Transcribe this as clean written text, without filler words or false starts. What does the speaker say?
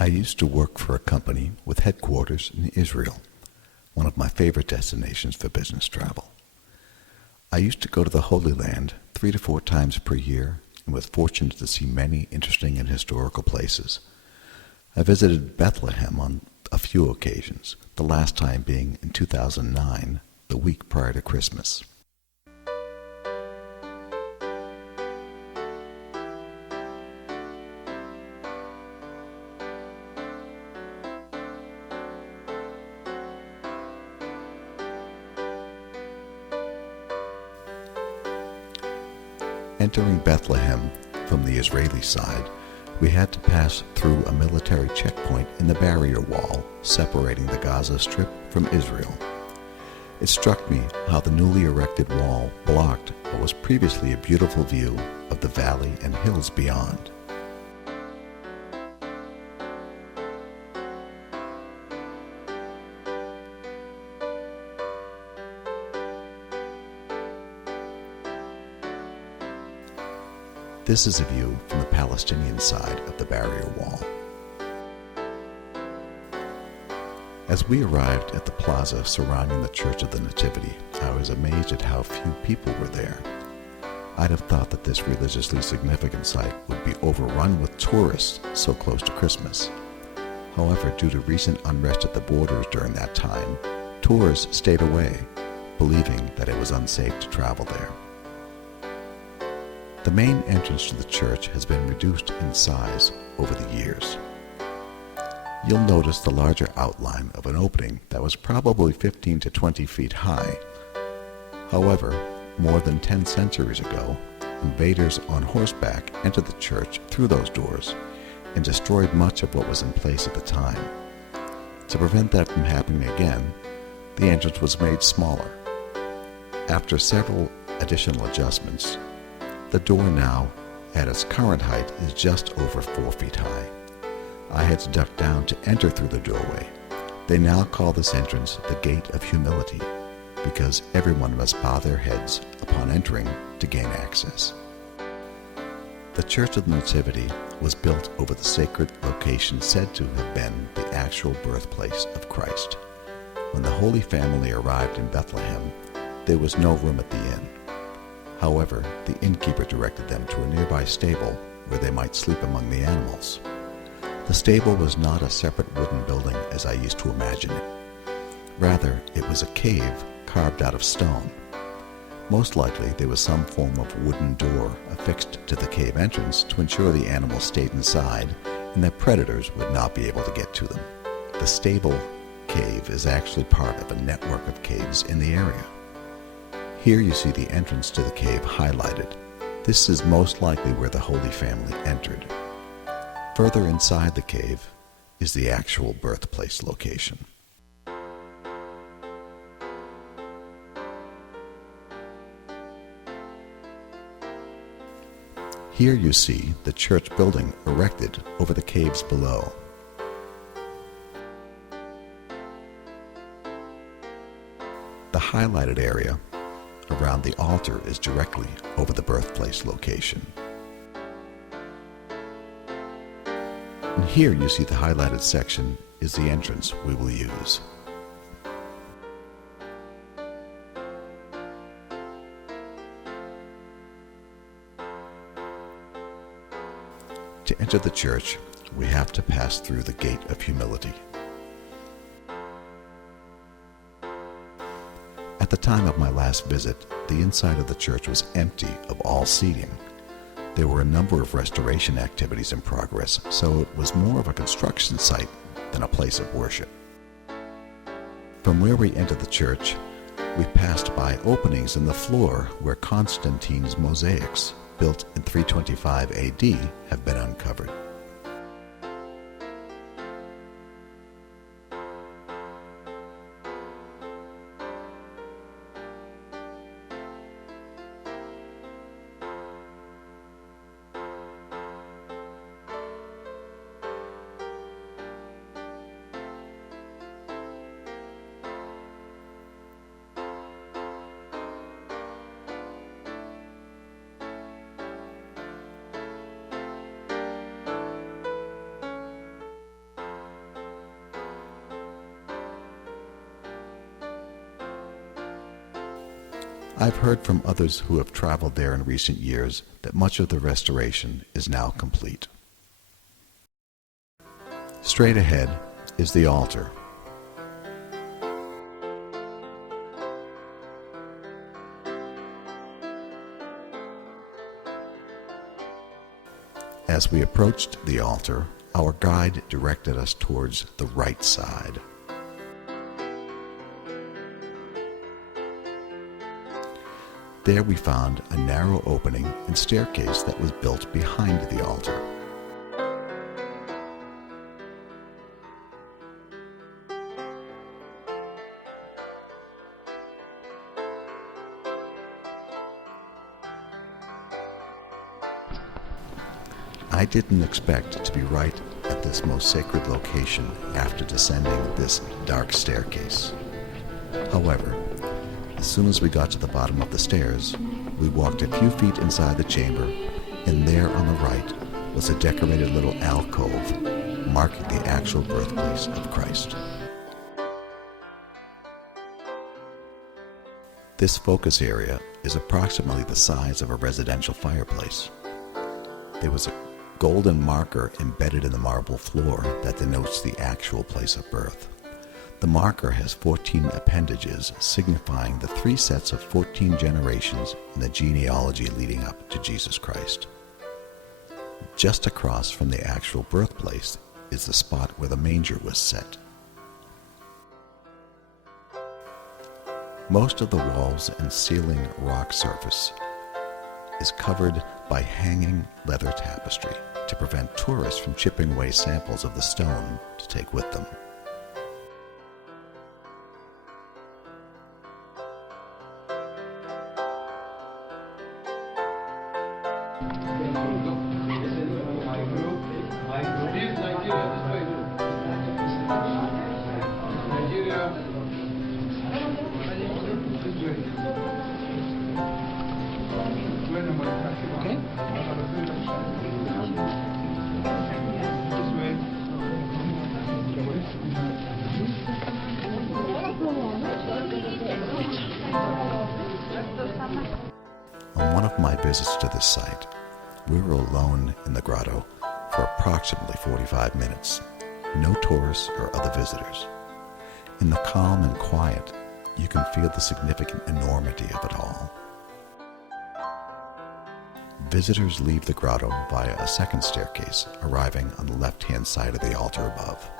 I used to work for a company with headquarters in Israel, one of my favorite destinations for business travel. I used to go to the Holy Land 3 to 4 times per year and was fortunate to see many interesting and historical places. I visited Bethlehem on a few occasions, the last time being in 2009, the week prior to Christmas. Entering Bethlehem from the Israeli side, we had to pass through a military checkpoint in the barrier wall separating the Gaza Strip from Israel. It struck me how the newly erected wall blocked what was previously a beautiful view of the valley and hills beyond. This is a view from the Palestinian side of the barrier wall. As we arrived at the plaza surrounding the Church of the Nativity, I was amazed at how few people were there. I'd have thought that this religiously significant site would be overrun with tourists so close to Christmas. However, due to recent unrest at the borders during that time, tourists stayed away, believing that it was unsafe to travel there. The main entrance to the church has been reduced in size over the years. You'll notice the larger outline of an opening that was probably 15 to 20 feet high. However, more than 10 centuries ago, invaders on horseback entered the church through those doors and destroyed much of what was in place at the time. To prevent that from happening again, the entrance was made smaller. After several additional adjustments, the door now, at its current height, is just over 4 feet high. I had to duck down to enter through the doorway. They now call this entrance the Gate of Humility, because everyone must bow their heads upon entering to gain access. The Church of the Nativity was built over the sacred location said to have been the actual birthplace of Christ. When the Holy Family arrived in Bethlehem, there was no room at the inn. However, the innkeeper directed them to a nearby stable where they might sleep among the animals. The stable was not a separate wooden building as I used to imagine it. Rather, it was a cave carved out of stone. Most likely, there was some form of wooden door affixed to the cave entrance to ensure the animals stayed inside and that predators would not be able to get to them. The stable cave is actually part of a network of caves in the area. Here you see the entrance to the cave highlighted. This is most likely where the Holy Family entered. Further inside the cave is the actual birthplace location. Here you see the church building erected over the caves below. The highlighted area around the altar is directly over the birthplace location. And here you see the highlighted section is the entrance we will use. To enter the church, we have to pass through the Gate of Humility. At the time of my last visit, the inside of the church was empty of all seating. There were a number of restoration activities in progress, so it was more of a construction site than a place of worship. From where we entered the church, we passed by openings in the floor where Constantine's mosaics, built in 325 AD, have been uncovered. I've heard from others who have traveled there in recent years that much of the restoration is now complete. Straight ahead is the altar. As we approached the altar, our guide directed us towards the right side. There we found a narrow opening and staircase that was built behind the altar. I didn't expect to be right at this most sacred location after descending this dark staircase. However, as soon as we got to the bottom of the stairs, we walked a few feet inside the chamber, and there on the right was a decorated little alcove marking the actual birthplace of Christ. This focus area is approximately the size of a residential fireplace. There was a golden marker embedded in the marble floor that denotes the actual place of birth. The marker has 14 appendages signifying the 3 sets of 14 generations in the genealogy leading up to Jesus Christ. Just across from the actual birthplace is the spot where the manger was set. Most of the walls and ceiling rock surface is covered by hanging leather tapestry to prevent tourists from chipping away samples of the stone to take with them. On one of my visits to this site, we were alone in the grotto for approximately 45 minutes. No tourists or other visitors. In the calm and quiet, you can feel the significant enormity of it all. Visitors leave the grotto via a second staircase, arriving on the left-hand side of the altar above.